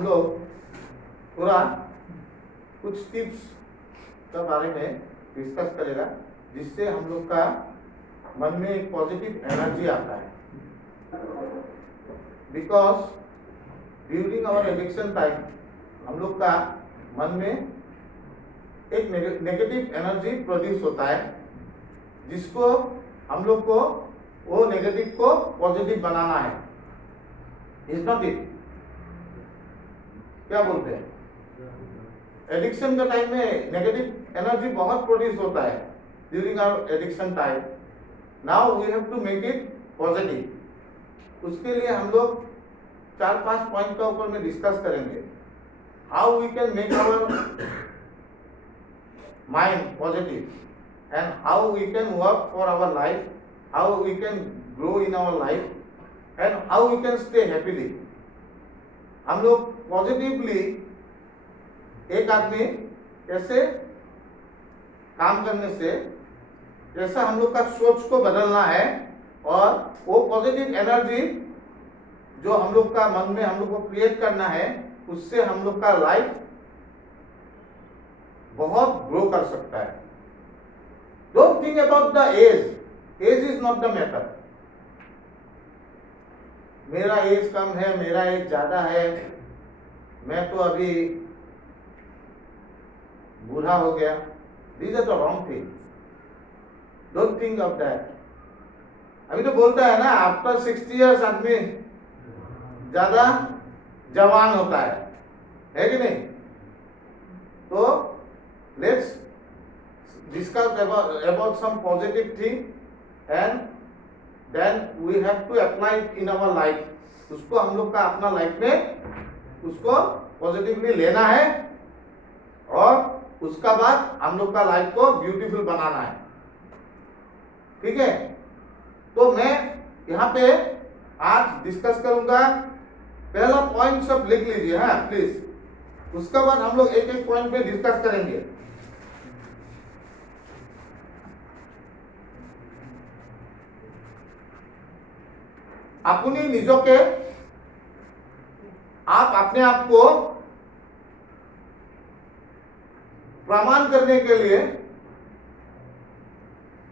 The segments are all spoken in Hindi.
हम लोग पूरा कुछ टिप्स के बारे में डिस्कस करेगा, जिससे हम लोग का मन में एक पॉजिटिव एनर्जी आता है। Because during our addiction time हम लोग का मन में एक नेगेटिव एनर्जी प्रोड्यूस होता है, जिसको हम लोग को वो नेगेटिव को पॉजिटिव बनाना है। Is not it? क्या बोलते हैं? एडिक्शन का टाइम में नेगेटिव एनर्जी बहुत प्रोड्यूस होता है during our addiction time. Now we have to make it positive. उसके लिए हम लोग 4-5 पॉइंट के ऊपर में डिस्कस करेंगे। How we can make our mind positive and how we can work for our life, how we can grow in our life and how we can stay happily। हम लोग पॉजिटिवली एक आदमी कैसे काम करने से कैसा हम लोग का सोच को बदलना है, और वो पॉजिटिव एनर्जी जो हम लोग का मन में हम लोग को क्रिएट करना है, उससे हम लोग का लाइफ बहुत ग्रो कर सकता है। Don't think about the age. Age is not the matter. मेरा एज कम है, मेरा एज ज्यादा है, मैं तो अभी बूढ़ा हो गया। This is the wrong thing. Don't think of that. अभी तो बोलता है ना, आफ्टर 60 इयर्स आदमी ज्यादा जवान होता है कि नहीं? तो let's discuss about some positive thing and then we have to apply it in our life। उसको हम लोग का अपना लाइफ में उसको पॉजिटिवली लेना है, और उसका बाद हम लोग का लाइफ को ब्यूटीफुल बनाना है। ठीक है? तो मैं यहाँ पे आज डिस्कस करूंगा। पहला पॉइंट सब लिख लीजिए, हाँ प्लीज। उसका बाद हम लोग एक एक पॉइंट पे डिस्कस करेंगे। अपनी নিজকে आप अपने आप को प्रमाण करने के लिए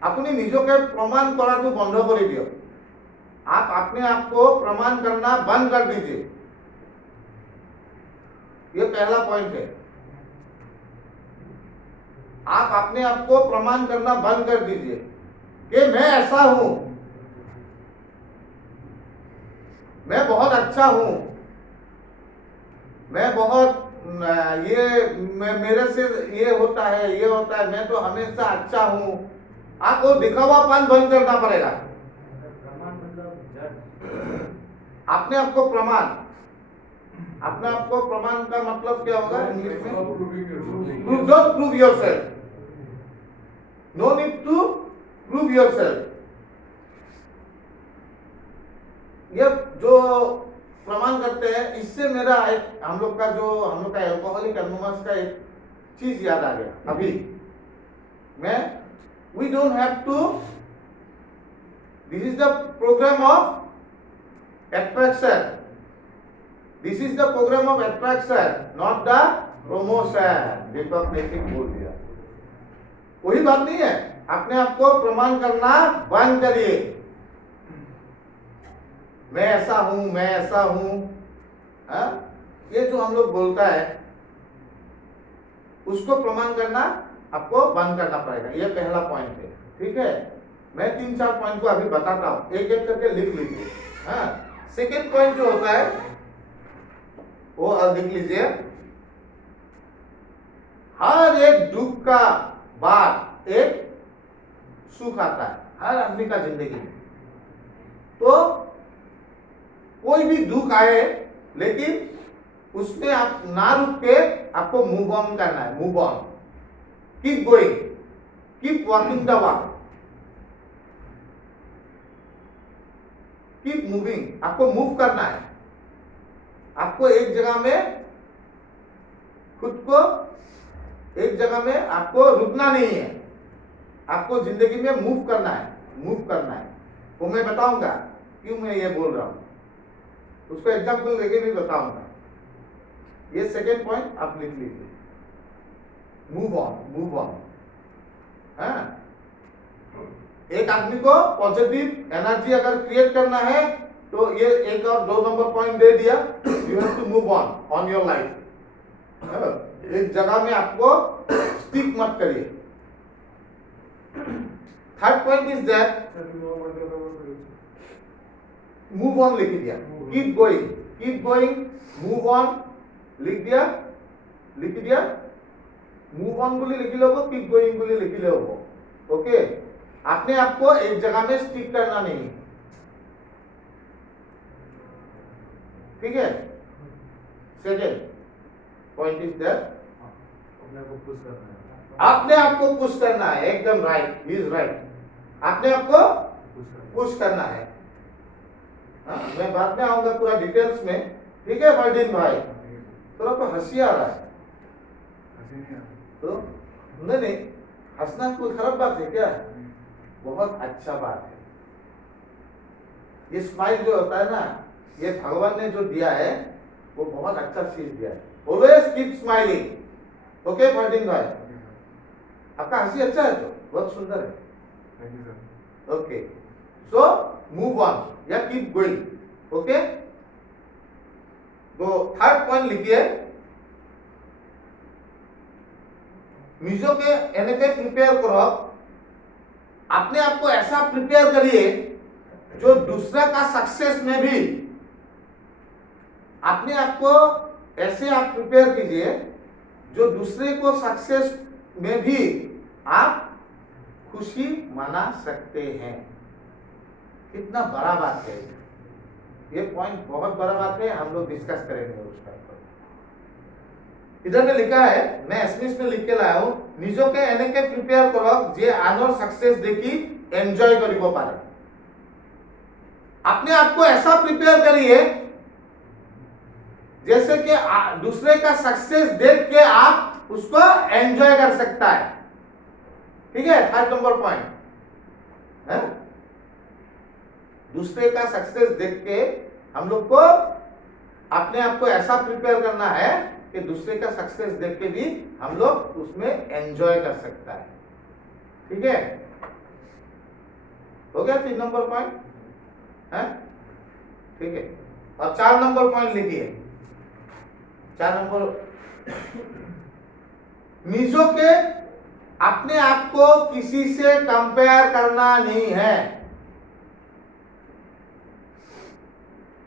अपनी নিজকে प्रमाण कराटू बंद कर दियो। आप अपने आप को प्रमाण करना बंद कर दीजिए। ये पहला पॉइंट है। आप अपने आप को प्रमाण करना बंद कर दीजिए कि मैं ऐसा हूं, मैं बहुत अच्छा हूं, मैं बहुत मेरे से ये होता है, ये होता है, मैं तो हमेशा अच्छा हूं। आपको दिखावापन बंद करना पड़ेगा। अपने आप को प्रमाण, अपने आप को प्रमाण का मतलब क्या होगा इंग्लिश में? Don't prove yourself. No need to prove yourself. ये जो प्रमाण करते हैं, इससे मेरा एक हम लोग का एल्कोहलिक एनोनिमस का एक चीज याद आ गया अभी। We don't have to, this is the programme of attraction, this is the programme of attraction, not the promotion. Deepak ने ठीक बोल दिया। वही बात नहीं है। अपने आप को प्रमाण करना बंद करिए। मैं ऐसा हूं, मैं ऐसा हूं, ये जो हम लोग बोलता है, उसको प्रमाण करना आपको बंद करना पड़ेगा। ये पहला पॉइंट है। ठीक है? मैं 3-4 पॉइंट को अभी बताता हूं, एक एक करके लिख लीजिए। सेकेंड पॉइंट जो होता है वो लिख लीजिए। हर एक दुख का बाद एक सुख आता है हर आदमी का जिंदगी में। तो कोई भी दुख आए, लेकिन उसमें आप ना रुक के आपको मूव ऑन करना है। Move on, keep going, keep walking the walk, keep moving. आपको मूव करना है। आपको एक जगह में खुद को, एक जगह में आपको रुकना नहीं है। आपको जिंदगी में मूव करना है, मूव करना है। वो मैं बताऊंगा क्यों मैं ये बोल रहा हूं, उसको एग्जाम्पल देके भी बताऊंगा। ये सेकेंड पॉइंट आप लिख लीजिए, मूव ऑन। है एक आदमी को पॉजिटिव एनर्जी अगर क्रिएट करना है तो ये एक और 2 नंबर पॉइंट दे दिया, you have to move on your life. एक जगह में आपको स्टिक मत करिए। Third point is that move on लिख दिया, कीप गोइंग, मूव ऑन लिख दिया, मूव ऑन बोली लिखी लो, कीप गोइंग बोली लिखी लो। ओके, आपने आपको एक जगह में स्टिक करना नहीं, ठीक है। सेकेंड पॉइंट इज दैट आपने आपको पुश करना है, एकदम राइट, ही इज राइट, आपने आपको पुश करना है। मैं बाद में आऊंगा पूरा डिटेल्स में, ठीक है फरदीन भाई। थोड़ा तो हंसी आ रहा है तो नहीं, हंसना कोई खराब बात है क्या? बहुत अच्छा बात है। ये स्माइल जो होता है ना, ये भगवान ने जो दिया है वो बहुत अच्छा चीज दिया है। Always keep smiling. Okay Fardeen भाई, आपका हंसी अच्छा है तो बहुत सुंदर है। Thank you sir. Okay, so move on या कीप गोइंग। ओके, तो थर्ड पॉइंट लिखिए, নিজকে এনেকে प्रिपेयर करो, अपने आप को ऐसा प्रिपेयर करिए जो दूसरा का सक्सेस में भी, अपने आप को ऐसे आप प्रिपेयर कीजिए जो दूसरे को सक्सेस में भी आप खुशी मना सकते हैं। कितना बड़ा बात है ये पॉइंट, बहुत बड़ा बात है, हम लोग डिस्कस करेंगे उसका। इधर में लिखा है, मैं एसएमएस में लिख के लाया हूं, নিজকে এনেকে প্রিপেয়ার কৰক যে আনৰ সাকসেস দেখি এনজয় কৰিব পাৰে। अपने आप को ऐसा प्रिपेयर करिए जैसे कि दूसरे का सक्सेस देख के आप उसको एंजॉय कर सकता है, ठीक है। थर्ड नंबर पॉइंट है, दूसरे का सक्सेस देख के हम लोग को अपने आप को ऐसा प्रिपेयर करना है कि दूसरे का सक्सेस देख के भी हम लोग उसमें एंजॉय कर सकता है, ठीक है। हो गया 3 नंबर पॉइंट है, ठीक है। और 4 नंबर पॉइंट लिखिए, 4 नंबर, নিজকে अपने आप को किसी से कंपेयर करना नहीं है।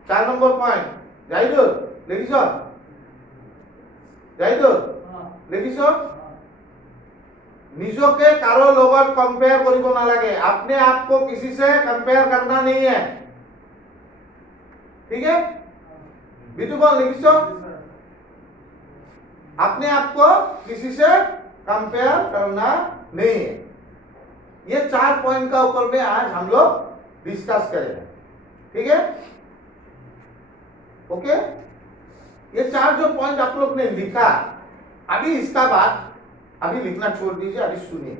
4 नंबर पॉइंट जाइदो लिखिस, जाइदो लिखिस, নিজকে কারো লগত कंपेयर करिব ना लगे, अपने आप को किसी से कंपेयर करना नहीं है, ठीक है। बिटुबल लिखिस, अपने आप को किसी से कंपेयर करना नहीं है। ये 4 पॉइंट का ऊपर में आज हम लोग डिस्कस करेंगे, ठीक है। ओके, ये 4 जो पॉइंट आप लोग ने लिखा, अभी इसका बाद अभी लिखना छोड़ दीजिए, अभी सुनिए।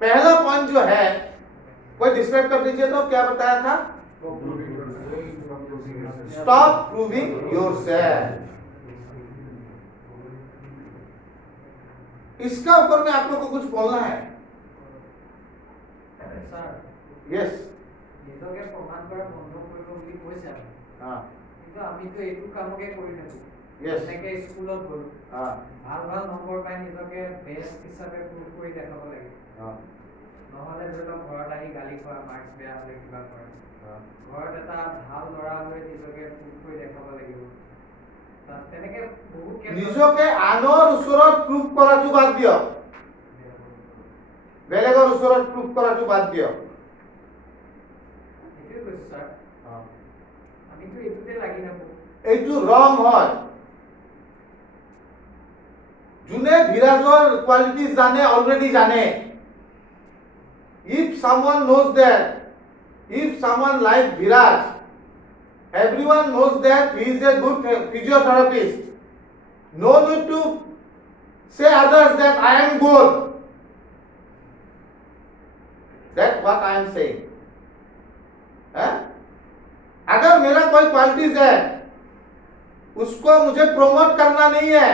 पहला पॉइंट जो है, कोई डिस्क्राइब कर दीजिए तो क्या बताया था? Stop proving yourself. इसका ऊपर में आप लोग को कुछ बोलना है। यस, নিজকে প্রমাণ কৰা বন্ধ কৰিব বুলি কৈছে আপুনি। हाँ, কিন্তু আমিতো এইটো কামকে কৰি থাকো। Yes. এনেকে স্কুলত গ'লো, हाँ, ভাল ভাল নম্বৰ পাই নিজকে বেষ্ট হিচাপে প্ৰুভ কৰি দেখাব লাগে। हाँ, নহ'লে ধৰি লওক ঘৰত আহি গালি খোৱা, মাৰ্কছ বেয়া হ'লে কিবা কৰা। हाँ। ঘৰত এটা ভাল ল'ৰা হৈ নিজকে প্ৰুভ কৰি দেখাব লাগিব। তেনেকে বহুত নিজকে আনৰ ওচৰত প্ৰুভ কৰাটো বাদ দিয়ক, বেলেগৰ ওচৰত প্ৰুভ কৰাটো বাদ দিয়ক। এইটোৱে কৈছো ছাৰ, আমিতো এইটোতে লাগি থাকো। এইটো ৰং হয়। যোনে ধীৰাজৰ কোৱালিটিজ জানে, অলৰেডি জানে। If someone knows that, if someone like Dheeraj, everyone knows that he is a good physiotherapist. No need to say others that I am good. That's what I am saying. अगर मेरा कोई क्वालिटीज है, उसको मुझे प्रमोट करना नहीं है,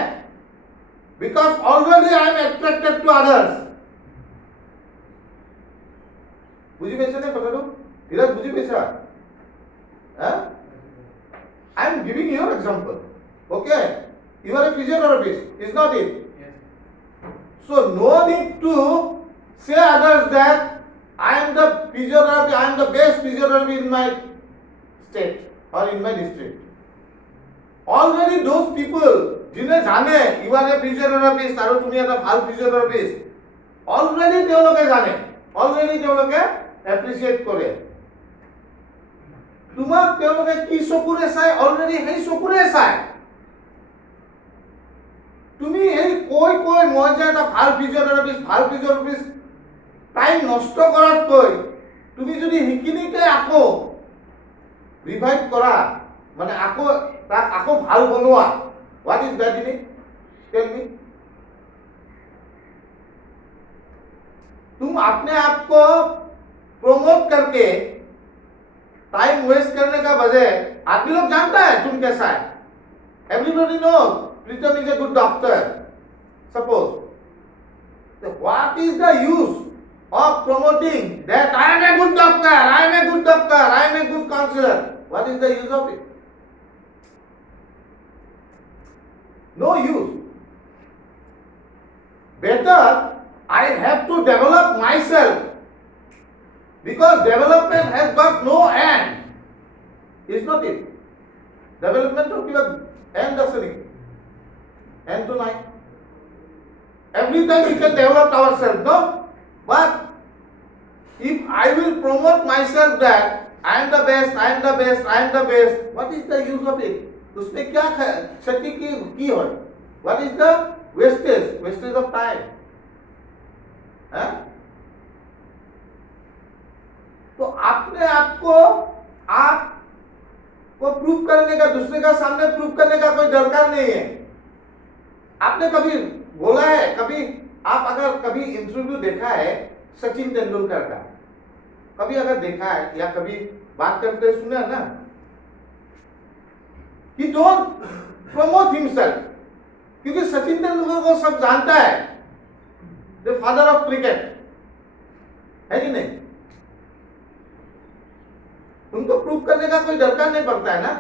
because already I am attracted to others. बुझी पैसे नहीं पता तो धीरज बुझी पैसा I am giving you an example. Okay, you are a physiotherapist, is not it? Yes. So no need to say others that I am the physiotherapy, I am the best physiotherapy in my state or in my district. Already those people जिन्हें जाने you are a physiotherapist আৰু তুমি এটা ভাল physiotherapist, already তেওঁলোকে জানে, already তেওঁলোকে appreciate কৰে। তোমাক তেওঁলোকে কি চকুৰে চাই, অলৰেডি সেই চকুৰে চাই। তুমি এই কৈ মই যে এটা ভাল ফিজিঅথেৰাপিষ্ট টাইম নষ্ট কৰাতকৈ তুমি যদি সেইখিনিকে আকৌ ৰিভাইভ কৰা, মানে আকৌ ভাল বনোৱা, what is that in it? Tell me. तुम अपने आप को प्रमोट करके टाइम वेस्ट करने का बजाय, आदमी लोग जानता है तुम कैसा है, everybody knows Pritam is a good doctor, suppose, what is the use of promoting that I am a good doctor, I am a good doctor, I am a good counsellor? What is the use of it? No use. Better I have to develop myself, because development has got no end, is not it? Development to give end doesn't it? End to night. Every time we can develop ourselves, no? But if I will promote myself that I am the best, I am the best, I am the best, what is the use of it? उसमें क्या क्षति की हो? What is the wastage of time? तो अपने आप को प्रूव करने का, दूसरे का सामने प्रूव करने का कोई दरकार नहीं है। आपने कभी बोला है, कभी आप अगर कभी इंटरव्यू देखा है सचिन तेंदुलकर का, कभी अगर देखा है या कभी बात करते सुना है ना, कि डोंट प्रमोट हिमसेल्फ, क्योंकि सचिन तेंदुलकर को सब जानता है, द फादर ऑफ क्रिकेट, है कि नहीं? उनको प्रूव करने का कोई दरकार नहीं पड़ता है ना?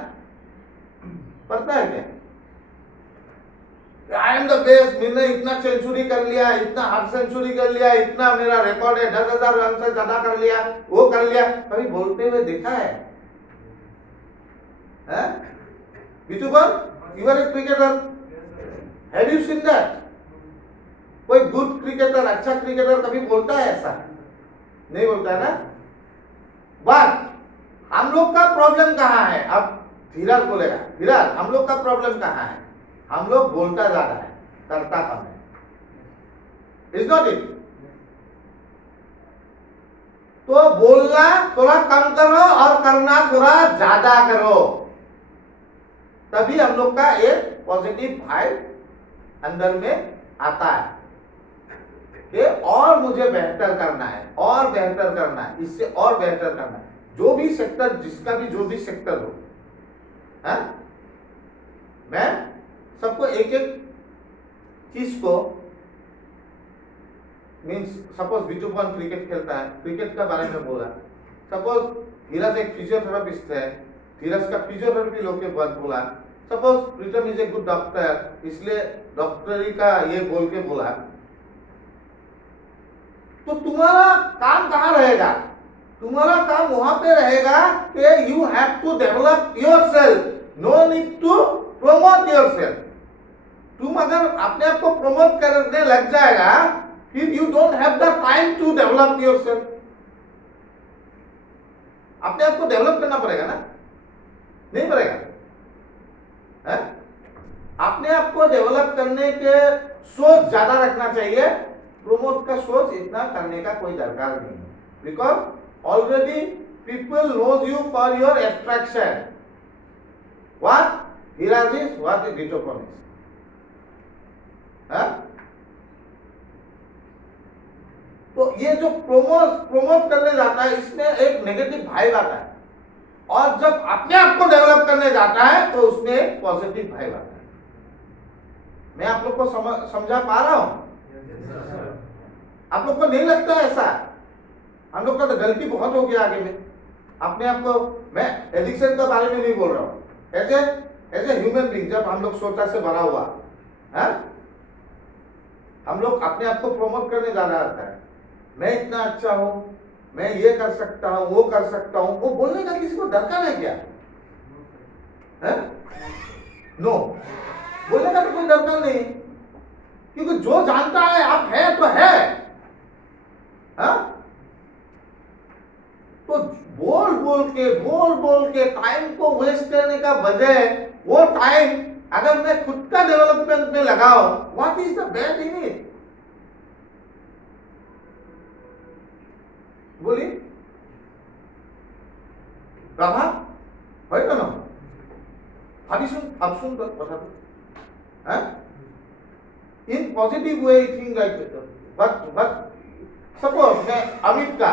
पड़ता है क्या? आई एम द बेस्ट, मैंने इतना सेंचुरी कर लिया, इतना हाफ सेंचुरी कर लिया, इतना मेरा रिकॉर्ड है, 10,000 रन से ज्यादा कर लिया, वो कर लिया, कभी बोलते हुए देखा है? YouTuber, you are a cricketer, have you seen that? कोई गुड क्रिकेटर, अच्छा क्रिकेटर कभी बोलता है ऐसा? नहीं बोलता है ना? बट हम लोग का प्रॉब्लम कहाँ है? अब धीरज बोलेगा, धीरज हम लोग का प्रॉब्लम कहाँ है? हम लोग बोलता ज्यादा है, करता कम है, इज नॉट इट? तो बोलना थोड़ा कम करो और करना थोड़ा ज्यादा करो, तभी हम लोग का एक पॉजिटिव वाइब अंदर में आता है कि और मुझे बेहतर करना है, और बेहतर करना है, इससे और बेहतर करना है। जो भी सेक्टर, जिसका भी जो भी सेक्टर हो, है? मैं सबको एक एक चीज को, मीन्स सपोज बिटूपन क्रिकेट खेलता है, क्रिकेट का बारे में बोला, सपोज धीरज एक फिजियोथेरापिस्ट है, धीरज का फिजियोथेरेपी लोग के बोला, suppose Pritam is a good doctor, इसलिए डॉक्टरी का ये बोल के बोला, तो तुम्हारा काम कहाँ रहेगा? तुम्हारा काम वहां पे रहेगा कि you have to develop yourself, no need to promote yourself. तुम अगर अपने आप को प्रमोट करने लग जाएगा, फिर you don't have the time to develop yourself. अपने आप को डेवलप करना पड़ेगा ना, नहीं पड़ेगा? है? अपने आप को डेवलप करने के सोच ज्यादा रखना चाहिए, प्रमोट का सोच इतना करने का कोई दरकार नहीं है, because already people knows you for your attraction, what Dheeraj is, what is Bitupan is. तो ये जो प्रमोट करने जाता है, इसमें एक नेगेटिव वाइब आता है, और जब अपने आप को डेवलप करने जाता है तो उसमें एक पॉजिटिव वाइब आता है। मैं आप लोग को समझा पा रहा हूं? आप लोग को नहीं लगता है ऐसा? हम लोग का तो गलती बहुत हो गया आगे में। अपने आप को, मैं एडिक्शन के बारे में नहीं बोल रहा हूं, एज ए ह्यूमन बीइंग, जब हम लोग छोटा से बड़ा हुआ है, हम लोग अपने आप को प्रमोट करने जा रहा था, मैं इतना अच्छा हूं, मैं ये कर सकता हूं, वो कर सकता हूं, वो बोलने का किसी को दरकार है क्या? है? नो, बोलने का तो कोई दरकार नहीं, क्योंकि जो जानता है आप है तो है। हा? तो बोल बोल के टाइम को वेस्ट करने का बजाय वो टाइम अगर मैं खुद का डेवलपमेंट में लगाओ, what is the bad in it? बोलिए प्रभा, হয়তো না ভাবছুন তো কথাটা, হ্যাঁ? In positive way think like but suppose मैं अमित का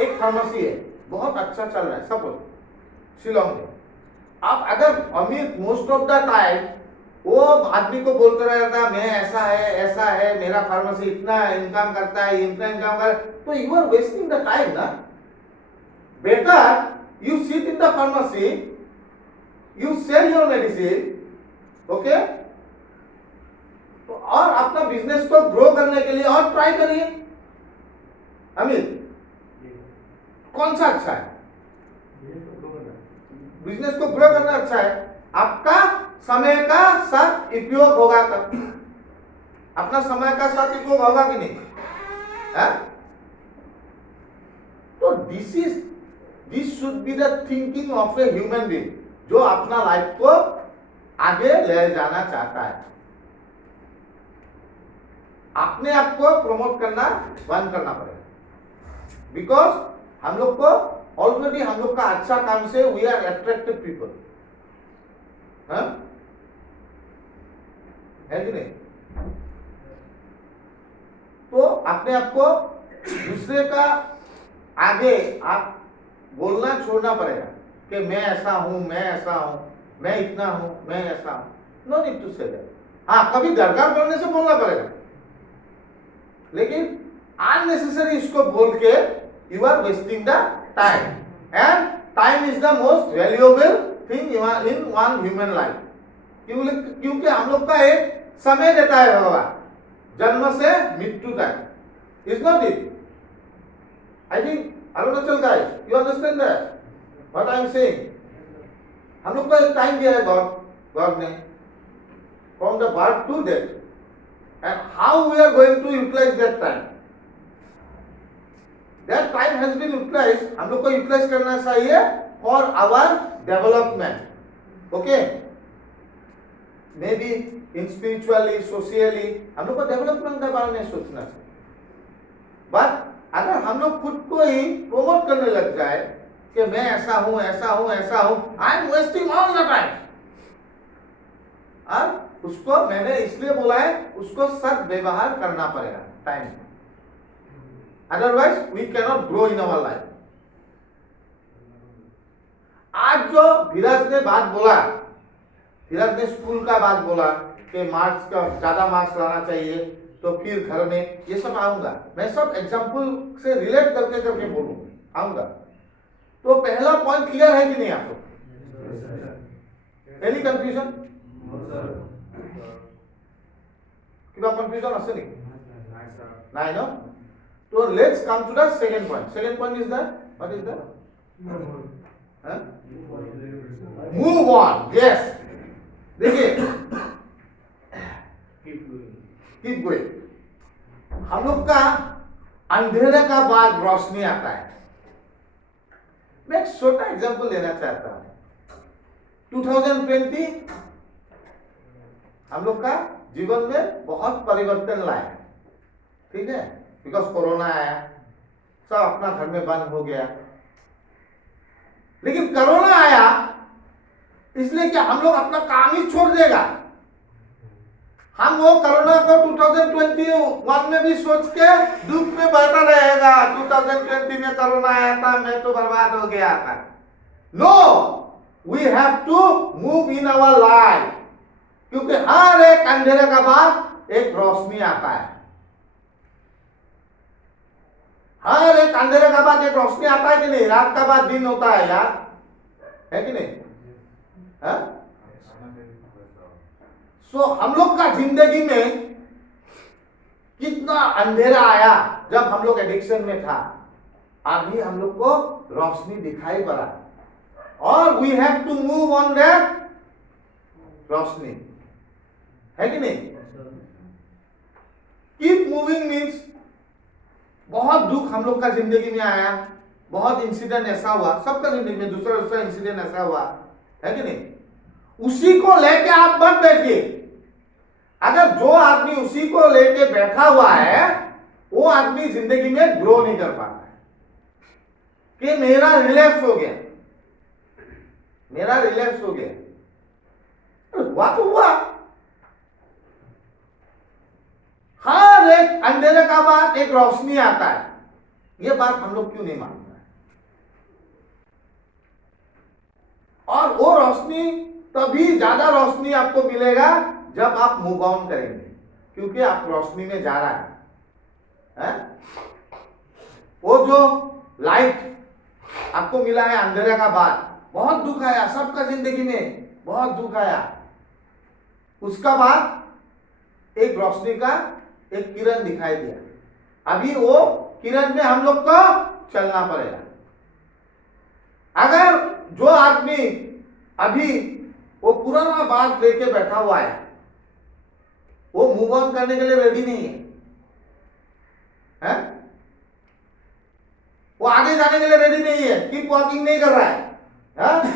एक फार्मेसी है, बहुत अच्छा चल रहा है, सपोज शिलोंग में। अब अगर Amit most of the time वो आदमी को बोलते रहता है मैं ऐसा है, मेरा फार्मेसी इतना इनकम करता है, इतना इनकम कर, तो you are wasting the time ना। Better you sit in the pharmacy, you sell your medicine, okay, तो और अपना बिजनेस को ग्रो करने के लिए और ट्राई करिए। अमित कौन सा अच्छा है? बिजनेस को ग्रो करना अच्छा है। आपका समय का सदुपयोग होगा तब, अपना समय का सदुपयोग होगा कि नहीं है? तो this should be the thinking of a human being, जो अपना लाइफ को आगे ले जाना चाहता है। अपने आप को प्रमोट करना बंद करना पड़ेगा, बिकॉज हम लोग को ऑलरेडी हम लोग का अच्छा काम से वी आर अट्रैक्टिव पीपल, है कि नहीं? तो अपने आप को दूसरे का आगे आप बोलना छोड़ना पड़ेगा कि मैं ऐसा हूं, मैं इतना हूं, मैं ऐसा हूं। No need to say that. हाँ, कभी दरकार पड़ने से बोलना पड़ेगा, लेकिन अननेसेसरी इसको बोल के you are wasting the time, and time is the most valuable thing in one human life, क्योंकि हम लोग का एक समय देता है भगवान, जन्म से मृत्यु तक, is not it? I think Arunachal guys, you understand that what I am saying? हम लोग को एक टाइम दिया है गॉड ने, from the birth to death, and how we are going to utilize that time? That time has been utilized, हम लोग को यूटिलाइज करना चाहिए for our development, okay, may be in spiritually, socially, हम लोग को डेवलपमेंट के बारे में सोचना चाहिए। बट अगर हम लोग खुद को ही प्रोमोट करने लग जाए कि मैं ऐसा हूं, I am wasting all the time, और उसको मैंने इसलिए बोला है, उसको सदव्यवहार करना पड़ेगा time, otherwise we cannot grow in our life. आज जो धीरज ने बात बोला, धीरज ने स्कूल का बात बोला कि मार्क्स का ज्यादा मार्क्स लाना चाहिए, तो फिर घर में ये सब आऊंगा, मैं सब एग्जाम्पल से रिलेट करके बोलूंगा, आऊंगा। तो पहला पॉइंट क्लियर है कि नहीं आपको? Any confusion? किंवा कंफ्यूजन আছে নেকি? নাই ন? So let's come to the second point. Second point is that, what is that? Huh? Move on. Yes. देखिए, keep going. हम लोग का अंधेरे का बाद रोशनी आता है। मैं एक छोटा एग्जांपल लेना चाहता हूं। 2020 हम लोग का जीवन में बहुत परिवर्तन लाया, ठीक है, बिकॉज कोरोना आया, सब अपना घर में बंद हो गया। लेकिन कोरोना आया इसलिए कि हम लोग अपना काम ही छोड़ देगा। हम वो कोरोना को 2021 में भी सोच के दुख में बैठा रहेगा, 2020 में कोरोना आया था, मैं तो बर्बाद हो गया था। No, we have to move in our life, क्योंकि हर एक अंधेरे का बाद एक रोशनी आता है। हर एक अंधेरे का बाद एक रोशनी आता है कि नहीं? रात का बाद दिन होता है यार, है कि नहीं? सो हम लोग का जिंदगी में कितना अंधेरा आया जब हम लोग एडिक्शन में था। अभी हम लोग को रोशनी दिखाई पड़ा, और we have to move on that रोशनी, है कि नहीं? कीप मूविंग मीन्स बहुत दुख हम लोग का जिंदगी में आया, बहुत इंसिडेंट ऐसा हुआ, सबका जिंदगी में दूसरा इंसिडेंट ऐसा हुआ, है कि नहीं? उसी को लेके आप मत बैठिए। अगर जो आदमी उसी को लेके बैठा हुआ है, वो आदमी जिंदगी में ग्रो नहीं कर पाता है। कि मेरा रिलैप्स हो गया, मेरा रिलैप्स हो गया, हुआ तो हुआ। हर एक अंधेरे का बाद एक रोशनी आता है। ये बात हम लोग क्यों नहीं मानते हैं? और वो रोशनी तभी ज्यादा रोशनी आपको मिलेगा जब आप मूव ऑन करेंगे, क्योंकि आप रोशनी में जा रहा है? वो जो लाइट आपको मिला है अंधेरे का बाद, बहुत दुख आया, सबका जिंदगी में बहुत दुख आया, उसका बाद एक रोशनी का एक किरण दिखाई दिया। अभी वो किरण में हम लोग को चलना पड़ेगा। अगर जो आदमी अभी वो पुराना बात लेके बैठा हुआ है, वो मूव ऑन करने के लिए रेडी नहीं है, हैं? वो आगे जाने के लिए रेडी नहीं है, कीप वॉकिंग नहीं कर रहा है,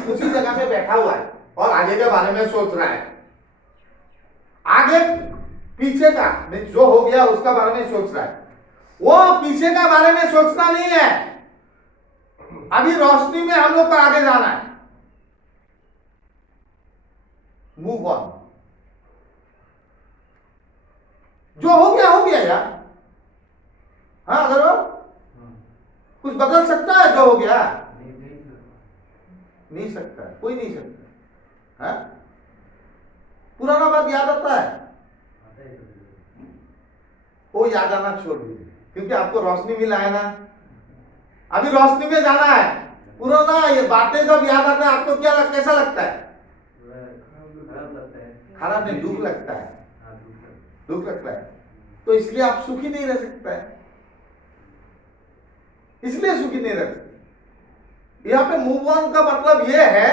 उसी जगह पे बैठा हुआ है और आगे के बारे में सोच रहा है। आगे पीछे का जो हो गया उसका बारे में सोच रहा है। वो पीछे का बारे में सोचना नहीं है। अभी रोशनी में हम लोग को आगे जाना है। Move on. जो हो गया यार। हाँ, अगर वो कुछ बदल सकता है जो हो गया? नहीं सकता, कोई नहीं सकता। हाँ? पुराना बात याद आता है, वो याद आना छोड़ दीजिए, क्योंकि आपको रोशनी मिला है ना। अभी रोशनी में जाना है। पुराना ये बातें जब याद आता है आपको क्या कैसा लगता है? खराब नहीं, दुख लगता है, दुख लगता है। तो इसलिए आप सुखी नहीं रह सकता है, इसलिए सुखी नहीं रह सकते। यहाँ पे मूव ऑन का मतलब यह है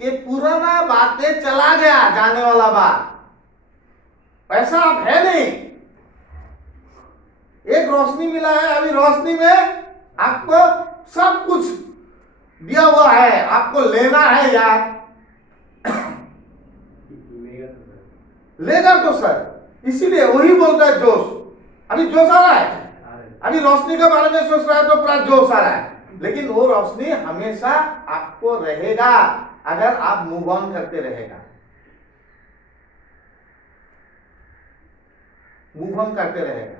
कि पुराना बातें चला गया, जाने वाला बात ऐसा अब है नहीं। एक रोशनी मिला है, अभी रोशनी में आपको सब कुछ दिया हुआ है, आपको लेना है यार। लेगा तो सर, इसीलिए वही बोलता है जोश। अभी जोश आ रहा है, अभी रोशनी के बारे में सोच रहा है तो पूरा जोश आ रहा है, लेकिन वो रोशनी हमेशा आपको रहेगा अगर आप मूव ऑन करते रहेगा, मूव ऑन करते रहेगा।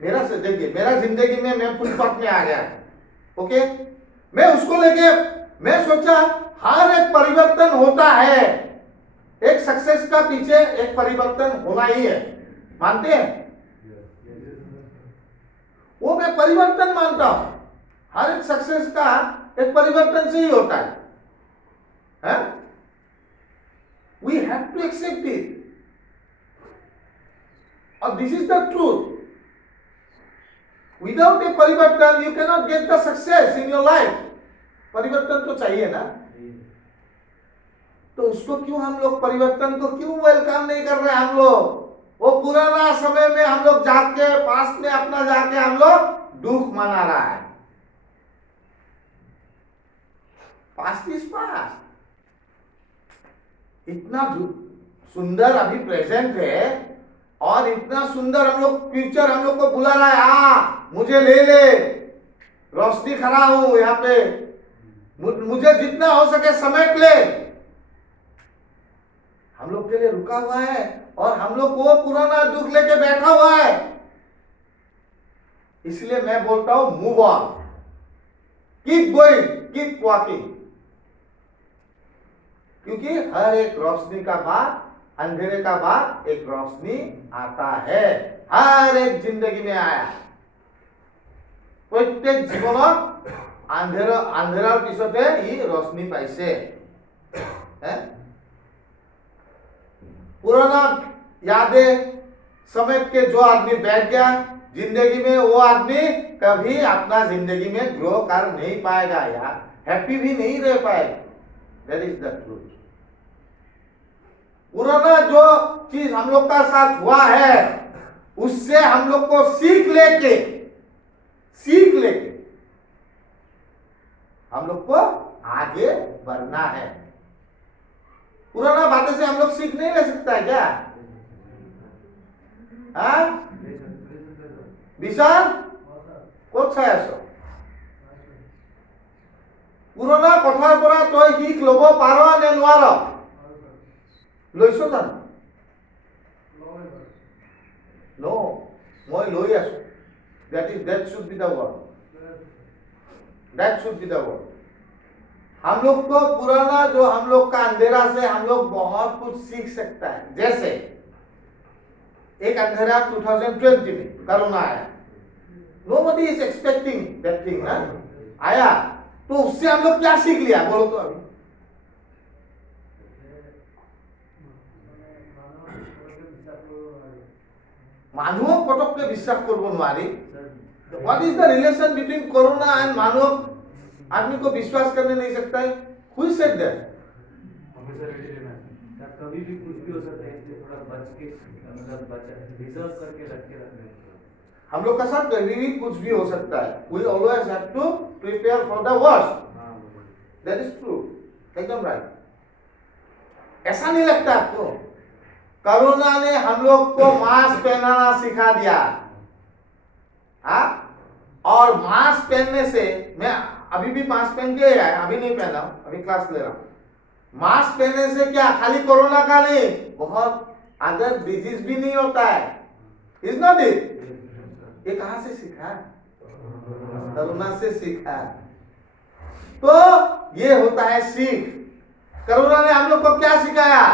मेरा से देखिए, मेरा जिंदगी में मैं फुटपाथ में आ गया, ओके, मैं उसको लेके मैं सोचा हर एक परिवर्तन होता है, एक सक्सेस का पीछे एक परिवर्तन होना ही है, मानते हैं? वो मैं परिवर्तन मानता हूं, हर एक सक्सेस का एक परिवर्तन से ही होता है? We have to accept it, और this is the truth. Without a परिवर्तन you can not get the success in your life. परिवर्तन तो चाहिए ना, तो उसको क्यों हम लोग परिवर्तन को क्यों वेलकम नहीं कर रहे? हम लोग वो पुराना समय में हम लोग जाके पास में अपना जाके हम लोग दुख मना रहा है। Past is past. इतना सुंदर अभी प्रेजेंट है और इतना सुंदर हम लोग फ्यूचर हम लोग को बुला रहा है। हाँ, मुझे ले ले, रोशनी खड़ा हूं यहाँ पे, मुझे जितना हो सके समेट ले। हम लोग के लिए रुका हुआ है और हम लोग वो पुराना दुख लेके बैठा हुआ है। इसलिए मैं बोलता हूं move on, keep going, keep walking. क्योंकि हर एक रोशनी का बाद, अंधेरे का बाद एक रोशनी आता है। हर एक जिंदगी में आया, प्रत्येक जीवनत अंधेरार पिछते इ रोशनी पाइसे। पुराना यादें समेट के जो आदमी बैठ गया जिंदगी में, वो आदमी कभी अपना जिंदगी में ग्रो कर नहीं पाएगा यार, हैप्पी भी नहीं रह पाएगा। That is the truth. पुराना जो चीज हम लोग का साथ हुआ है उससे हम लोग को सीख लेके हम लोग को आगे बढ़ना है। पुराना बातें से हम लोग सीख नहीं ले सकता है क्या? विशाल कोথায় আছো? পুৰণা কথাৰ পৰা তই শিখ লব পাৰ নে নোৱাৰ? লৈছ জানো? নো, মই লৈ আছো। that should be the word. That should be the word. हम लोग को पुराना जो हम लोग का अंधेरा से हम लोग बहुत कुछ सीख सकता है। जैसे एक अंधेरा 2020 में कोरोना आया, nobody is expecting that thing ना आया, तो उससे हम लोग क्या सीख लिया बोलो तो? अभी मानुक पटकके विश्वास करबो नोवारी। What is the relation between corona and मानुक? आदमी को विश्वास करने नहीं सकता है। Who said that? कभी भी कुछ भी हो सकता है, इसलिए थोड़ा बच के, मतलब रिजर्व करके रखने। हम लोग का साथ कभी भी कुछ भी हो सकता है। We always have to prepare for the worst. That is true. एकदम राइट। ऐसा नहीं लगता आपको? कोरोना ने हम लोग को मास्क पहनाना सिखा दिया। और मास्क पहनने से, मैं अभी भी मास्क पहन के आया, अभी नहीं पहना हूं, अभी क्लास ले रहा हूं। मास्क पहनने से क्या खाली कोरोना का नहीं, बहुत अदर डिजीज भी नहीं होता है। Is not it? ये कहां से सीखा? कोरोना से सीखा। तो ये होता है सीख। कोरोना ने हम लोग को क्या सिखाया?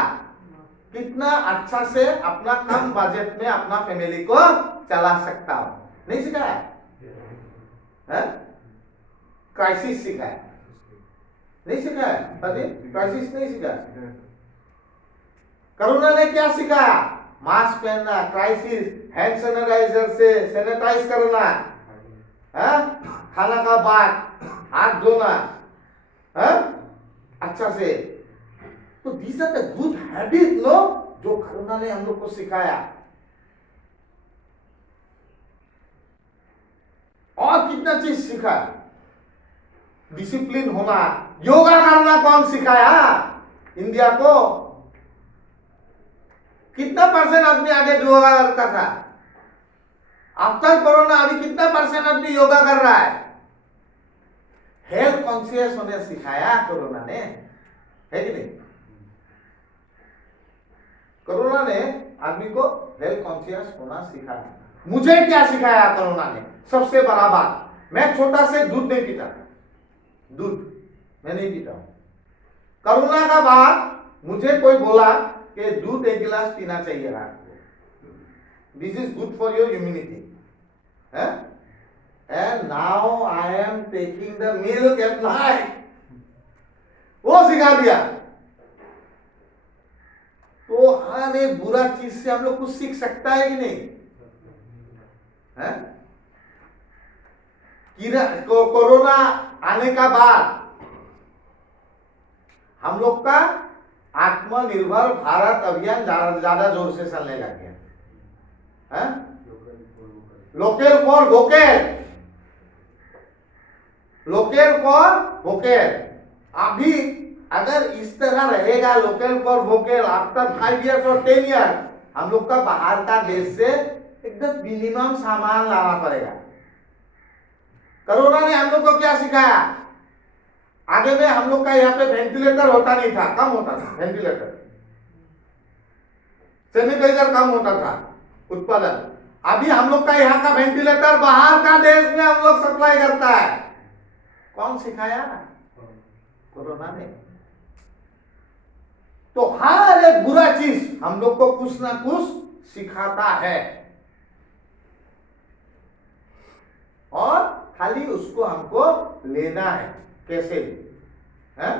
कितना अच्छा से अपना कम बजट में अपना फैमिली को चला सकता हो। नहीं सिखाया? क्राइसिस सिखाया। नहीं सिखाया? क्राइसिस नहीं सिखाया। कोरोना ने क्या सिखाया? मास्क पहनना, क्राइसिस, हैंड सैनिटाइजर से सैनिटाइज करना, खाना का बाद हाथ धोना, अच्छा से। तो these are the good habit no, जो कोरोना ने हम लोग को सिखाया। और कितना चीज सिखा? डिसिप्लिन होना, योगा करना कौन सिखाया इंडिया को? कितना परसेंट आदमी आगे योगा करता था? आफ्टर कोरोना अभी कितना परसेंट आदमी योगा कर रहा है? हेल्थ कॉन्शियस होने सिखाया कोरोना ने, है कि नहीं? कोरोना ने आदमी को हेल्थ कॉन्शियस होना सिखाया। मुझे क्या सिखाया कोरोना ने? सबसे बड़ा बात, मैं छोटा से दूध नहीं पीता, दूध मैं नहीं पीता हूं। कोरोना का बाद मुझे कोई बोला कि दूध 1 गिलास पीना चाहिए रात को, this is good for your immunity, and now I am taking the milk at night. वो सिखा दिया। तो हर एक बुरा चीज से हम लोग कुछ सीख सकता है कि नहीं? कोरोना आने का बाद हम लोग का आत्मनिर्भर भारत अभियान ज्यादा जोर से चलने लग गया। Local for vocal, local for vocal. अभी अगर इस तरह रहेगा local for vocal, after 5 years और 10 years हम लोग का बाहर का देश से एकदम मिनिमम सामान लाना पड़ेगा। कोरोना ने हम लोग को क्या सिखाया? आगे में हम लोग का यहाँ पे वेंटिलेटर होता नहीं था, कम होता था वेंटिलेटर, सैनिटाइजर कम होता था उत्पादन। अभी हम लोग का यहाँ का वेंटिलेटर बाहर का देश में हम लोग सप्लाई करता है। कौन सिखाया? कोरोना ने। तो हर एक बुरा चीज हम लोग को कुछ ना कुछ सिखाता है, और खाली उसको हमको लेना है। कैसे है?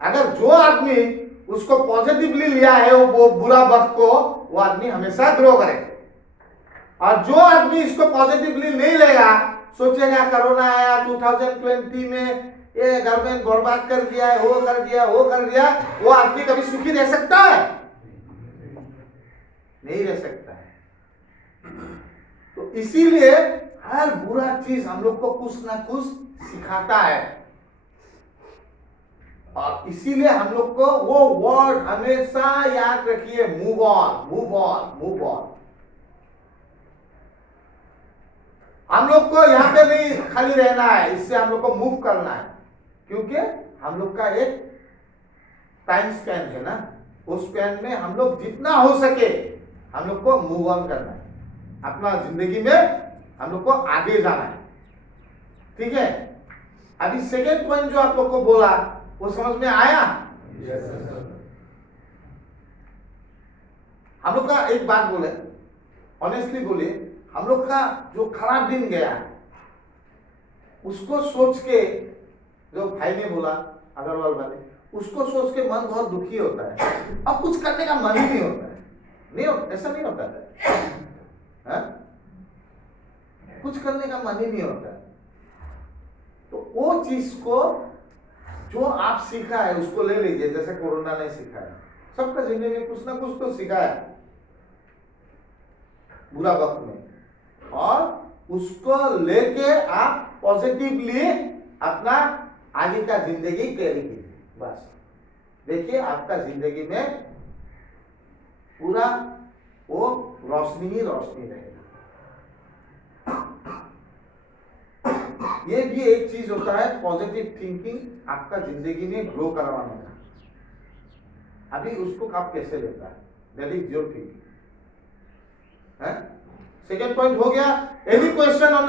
अगर जो आदमी उसको पॉजिटिवली लिया है वो बुरा वक्त को, वो आदमी हमेशा ग्रो करे। और जो आदमी इसको पॉजिटिवली नहीं लेगा, सोचेगा कोरोना आया 2020 में, ये गवर्नमेंट बर्बाद कर दिया है, वो कर दिया, वो कर दिया, वो आदमी कभी सुखी रह सकता है? नहीं रह सकता है। तो इसीलिए हर बुरा चीज हम लोग को कुछ ना कुछ सिखाता है, और इसीलिए हम लोग को वो वर्ड हमेशा याद रखिए, move on, move on, move on. हम लोग को यहाँ पे नहीं खाली रहना है, इससे हम लोग को मूव करना है, क्योंकि हम लोग का एक टाइम स्पैन है ना, उस स्पैन में हम लोग जितना हो सके हम लोग को मूव ऑन करना है, अपना जिंदगी में हम लोग को आगे जाना है। ठीक है? अभी सेकेंड पॉइंट जो आप लोग को बोला वो समझ में आया? हम लोग का एक बात बोले, ऑनेस्टली बोले, हम लोग का जो खराब दिन गया उसको सोच के, जो भाई ने बोला अग्रवाल वाले, उसको सोच के मन बहुत दुखी होता है, अब कुछ करने का मन ही नहीं होता है। नहीं होता, ऐसा नहीं होता है? कुछ करने का मन ही नहीं होता है। तो वो चीज को जो आप सीखा है उसको ले लीजिए, जैसे कोरोना ने सीखा है, सबका जिंदगी में कुछ ना कुछ तो सीखा है बुरा वक्त में, और उसको लेके आप पॉजिटिवली अपना आगे का जिंदगी कैरी कीजिए। बस देखिए आपका जिंदगी में पूरा वो रोशनी ही रोशनी रहेगी। ये भी एक चीज होता है पॉजिटिव थिंकिंग, आपका जिंदगी में ग्रो करवाने का। अभी उसको आप कैसे लेता है, that is your thinking. Second point हो गया। Any question on